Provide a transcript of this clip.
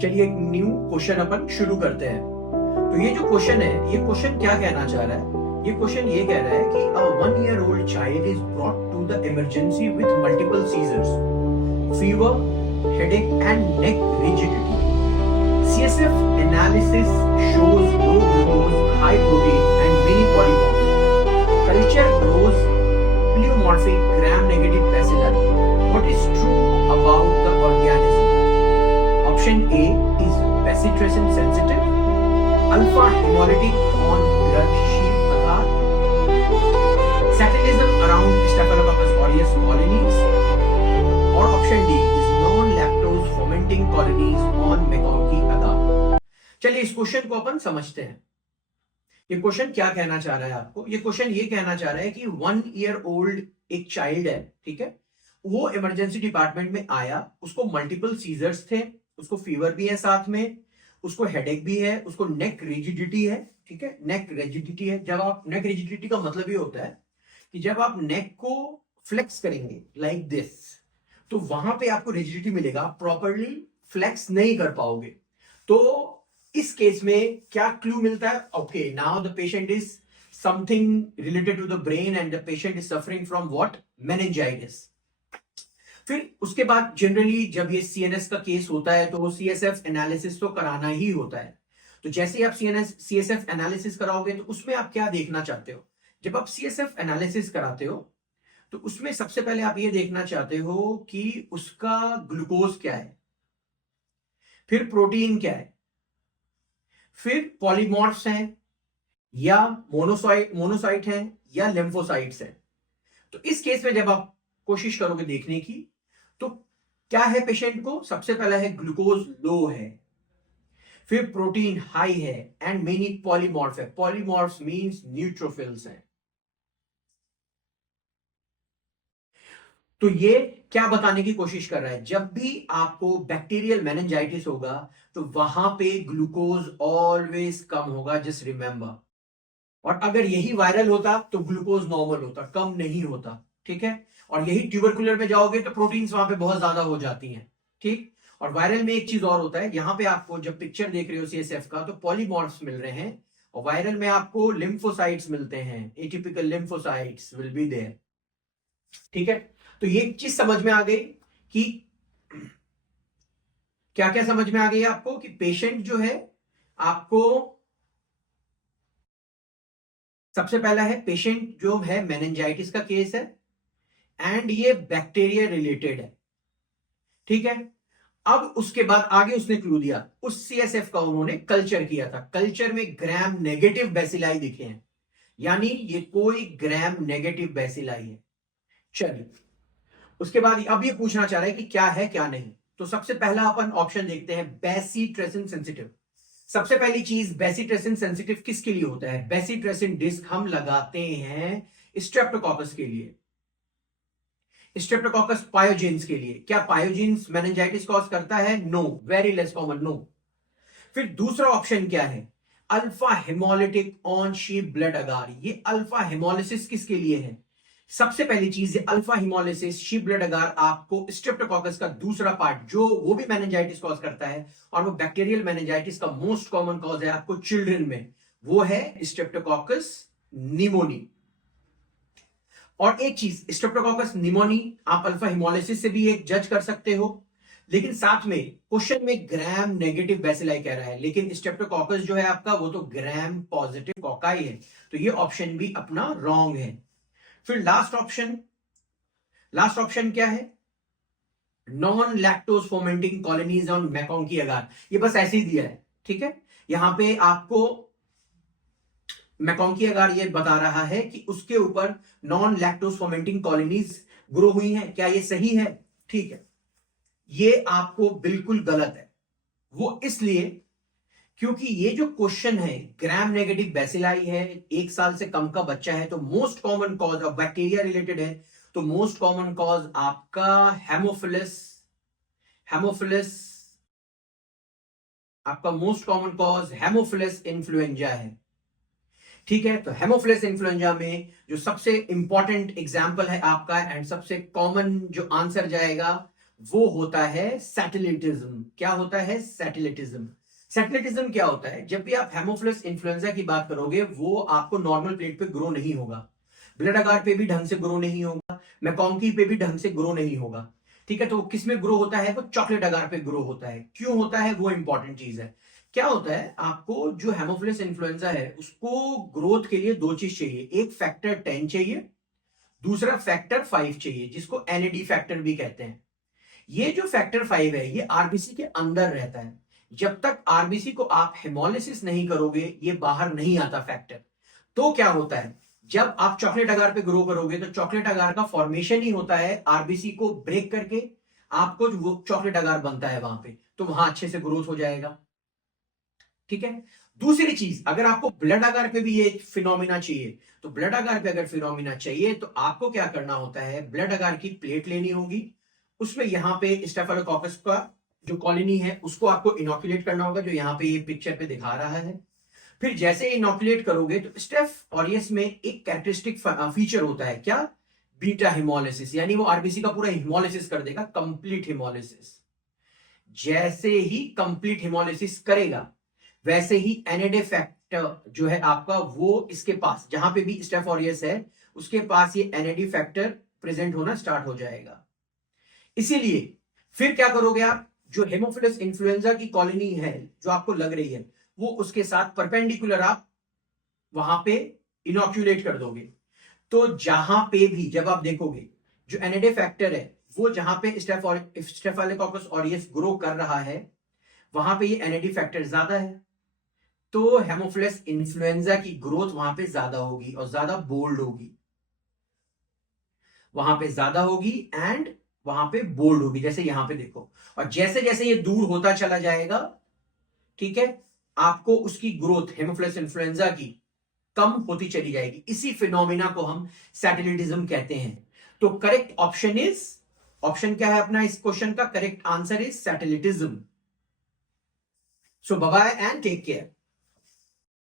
चलिए एक new question अपन शुरू करते हैं। तो ये जो क्वेश्चन है, ये क्वेश्चन क्या कहना चाह रहा है? ये क्वेश्चन ये कह रहा है कि a 1-year-old child is brought to the emergency with multiple seizures, fever, headache and neck rigidity. CSF analysis shows low glucose, high protein and many polymorphs. Culture grows pleomorphic gram-negative bacilli. What is true about the organism? Option A is bacitracin sensitive, alpha hemolytic on blood sheep agar, satinism around Staphylococcus aureus colonies, or option D is non-lactose fermenting colonies on MacConkey agar. चलिए इस question को अपन समझते हैं। ये question क्या कहना चाह रहा है आपको? ये क्वेश्चन ये कहना चाह रहा है कि 1 year old एक चाइल्ड है, ठीक है, वो इमरजेंसी डिपार्टमेंट में आया, उसको मल्टीपल सीजर्स थे, उसको फीवर भी है, साथ में उसको हेडेक भी है, उसको नेक रिजिडिटी है, ठीक है, नेक रिजिडिटी है। जब आप नेक रिजिडिटी का मतलब ये होता है कि जब आप नेक को फ्लेक्स करेंगे लाइक दिस, तो वहां पे आपको रिजिडिटी मिलेगा, आप प्रॉपरली फ्लेक्स नहीं कर पाओगे। तो इस केस में क्या क्लू मिलता है? Okay, now the patient is something related to the brain and the patient is suffering from what? Meningitis. फिर उसके बाद जनरली जब ये सीएनएस का केस होता है तो वो सीएसएफ एनालिसिस तो कराना ही होता है। तो जैसे ही आप सीएसएफ एनालिसिस कराओगे तो उसमें आप क्या देखना चाहते हो? जब आप सीएसएफ एनालिसिस कराते हो तो उसमें सबसे पहले आप ये देखना चाहते हो कि उसका ग्लूकोज क्या है, फिर प्रोटीन क्या है, फिर पॉलीमॉर्फ्स हैं या मोनोसाइट हैं या लिम्फोसाइट्स हैं। तो इस केस में जब आप कोशिश करोगे देखने की तो क्या है पेशेंट को? सबसे पहला है ग्लूकोज लो है, फिर प्रोटीन हाई है एंड मेनी पॉलीमॉर्फ है। पॉलीमॉर्फ्स मींस न्यूट्रोफिल्स हैं। तो ये क्या बताने की कोशिश कर रहा है? जब भी आपको बैक्टीरियल मेनिंजाइटिस होगा तो वहां पे ग्लूकोज ऑलवेज कम होगा, जस्ट रिमेंबर। और अगर यही वायरल होता तो ग्लूकोज नॉर्मल होता, कम नहीं होता, ठीक है। और यही ट्यूबरकुलर में जाओगे तो प्रोटीन्स वहां पे बहुत ज्यादा हो जाती हैं, ठीक। और वायरल में एक चीज और होता है, यहां पे आपको जब पिक्चर देख रहे हो सीएसएफ का तो पॉलीमॉर्फ्स मिल रहे हैं, और वायरल में आपको लिम्फोसाइट्स मिलते हैं, atypical lymphocytes will be there, ठीक है। तो ये चीज समझ में आ गई कि क्या क्या समझ में आ गई आपको कि पेशेंट जो है आपको सबसे पहला है पेशेंट जो है मेनिंजाइटिस का केस है एंड ये बैक्टीरिया रिलेटेड है, ठीक है। अब उसके बाद आगे उसने क्लू दिया, उस सीएसएफ का उन्होंने कल्चर किया था, कल्चर में ग्राम नेगेटिव बेसिलाई दिखे हैं, यानी ये कोई ग्राम नेगेटिव बेसिलाई है। चलिए उसके बाद अब ये पूछना चाह रहा है कि क्या है क्या नहीं। तो सबसे पहला अपन ऑप्शन देखते हैं, बेसिट्रेसिन सेंसिटिव। सबसे पहली चीज, बेसिट्रेसिन सेंसिटिव किसके लिए होता है? बेसिट्रेसिन डिस्क हम लगाते हैं स्ट्रेप्टोकॉकस के लिए, स्ट्रेप्टोकॉकस पायोजेंस के लिए। क्या पायोजेंस मेनिंजाइटिस कॉज करता है? No, very less common, no. फिर दूसरा ऑप्शन क्या है? Alpha haemolytic on sheep blood agar. ये अल्फा हेमोलिसिस किसके लिए है? सबसे पहली चीज है अल्फा हिमोलिसिस, शीप ब्लड अगार आपको स्ट्रेप्टोकॉकस का दूसरा पार्ट, जो वो भी मेनिंजाइटिस कॉज करता है, और वो बैक्टीरियल मेनिंजाइटिस का मोस्ट कॉमन कॉज है आपको चिल्ड्रन में, वो है स्ट्रेप्टोकॉकस निमोनी। और एक चीज, स्ट्रेप्टोकॉकस निमोनी आप अल्फा हिमोलिसिस से भी एक जज कर सकते हो, लेकिन साथ में क्वेश्चन में ग्राम नेगेटिव बेसिलाई कह रहा है, लेकिन स्ट्रेप्टोकॉकस जो है आपका वो तो ग्राम पॉजिटिव कॉकाई है, तो ये ऑप्शन भी अपना रॉन्ग है। फिर लास्ट ऑप्शन क्या है? Non lactose fermenting colonies on MacConkey agar. ये बस ऐसे ही दिया है, ठीक है। यहां पे आपको मैकॉन्की अगार ये बता रहा है कि उसके ऊपर non lactose fermenting colonies grow हुई हैं। क्या ये सही है? ठीक है, ये आपको बिल्कुल गलत है। वो इसलिए क्योंकि ये जो क्वेश्चन है ग्राम नेगेटिव बेसिलाई है, 1 साल से कम का बच्चा है, तो most common cause of bacteria related है, तो मोस्ट कॉमन कॉज आपका हेमोफिलस आपका most common cause Haemophilus influenza है, ठीक है। तो हेमोफिलस इन्फ्लुएंजा में जो सबसे इंपॉर्टेंट एग्जाम्पल है आपका एंड सबसे कॉमन जो आंसर जाएगा वो होता है सैटेलाइटिज्म। क्या होता है? सैटेलाइटिज्म। सैटेलाइटिज्म क्या होता है? जब भी आप हेमोफिलस इन्फ्लुएंजा की बात करोगे, वो आपको नॉर्मल प्लेट पे ग्रो नहीं होगा, ब्लड अगार पे भी ढंग से ग्रो नहीं होगा, मैकॉन्की पे भी ढंग से ग्रो नहीं होगा। ठीक है, तो किस में ग्रो होता है? वो चॉकलेट अगार पे ग्रो होता है। क्यों होता है? वो इंपॉर्टेंट चीज है। क्या होता है, आपको जो हेमोफिलस इन्फ्लुएंजा है उसको ग्रोथ के लिए दो चीज चाहिए। एक फैक्टर 10 चाहिए, दूसरा फैक्टर 5 चाहिए, जिसको एनएडी फैक्टर भी कहते हैं। ये जो फैक्टर 5 है, ये आरबीसी के अंदर रहता है। जब तक आरबीसी को आप हेमोलिसिस नहीं करोगे, ये बाहर नहीं आता फैक्टर। तो क्या होता है, जब आप चॉकलेट अगार पे ग्रो करोगे, तो चॉकलेट अगार का फॉर्मेशन ही होता है आरबीसी को ब्रेक करके, आपको जो वो चॉकलेट अगार बनता है वहां पे, तो वहां अच्छे से ग्रोथ हो जाएगा। ठीक है। दूसरी चीज, अगर आपको ब्लड अगार पे भी ये फिनोमिना चाहिए, तो ब्लड अगार पे अगर फिनोमिना चाहिए, तो आपको क्या करना होता है, ब्लड अगार की प्लेट लेनी होगी, उसमें यहां पे स्टेफिलोकोकस का जो कॉलोनी है उसको आपको इनोकुलेट करना होगा, जो यहां पे ये पिक्चर पे दिखा रहा है। फिर जैसे इनोकुलेट करोगे, तो स्टेफ ऑरियस में एक कैरेक्टरिस्टिक फीचर होता है, क्या? बीटा हिमोलिसिस, यानी वो आरबीसी का पूरा हिमोलिसिस कर देगा, कंप्लीट हिमोलिसिस। जैसे ही कंप्लीट हिमोलिसिस करेगा, वैसे ही एनएडे फैक्टर जो है आपका, वो इसके पास जहां पे भी स्टेफ ऑरियस है, उसके पास ये एनएडी फैक्टर प्रेजेंट होना स्टार्ट हो जाएगा। इसीलिए फिर क्या करोगे आप, जो हेमोफिलस इन्फ्लुएंजा की कॉलोनी है जो आपको लग रही है, वो उसके साथ परपेंडिकुलर आप वहां पे इनोक्यूलेट कर दोगे। तो जहां पे भी जब आप देखोगे, जो एनएडे फैक्टर है वो जहां पे स्टेफिलोकोकस ऑरियस ग्रो कर रहा है, वहां पे ये एनएडी फैक्टर ज्यादा है, तो हेमोफिलस इन्फ्लुएंजा की ग्रोथ वहां पे ज्यादा होगी और ज्यादा बोल्ड होगी, वहां पे ज्यादा होगी एंड वहां पे बोल्ड होगी, जैसे यहां पे देखो। और जैसे जैसे ये दूर होता चला जाएगा, ठीक है, आपको उसकी ग्रोथ हेमोफिलस इन्फ्लुएंजा की कम होती चली जाएगी। इसी फिनोमिना को हम सैटेलाइटिज्म कहते हैं। तो करेक्ट ऑप्शन इज, ऑप्शन क्या है अपना इस क्वेश्चन का? Correct answer is satellitism. So bye bye and take care.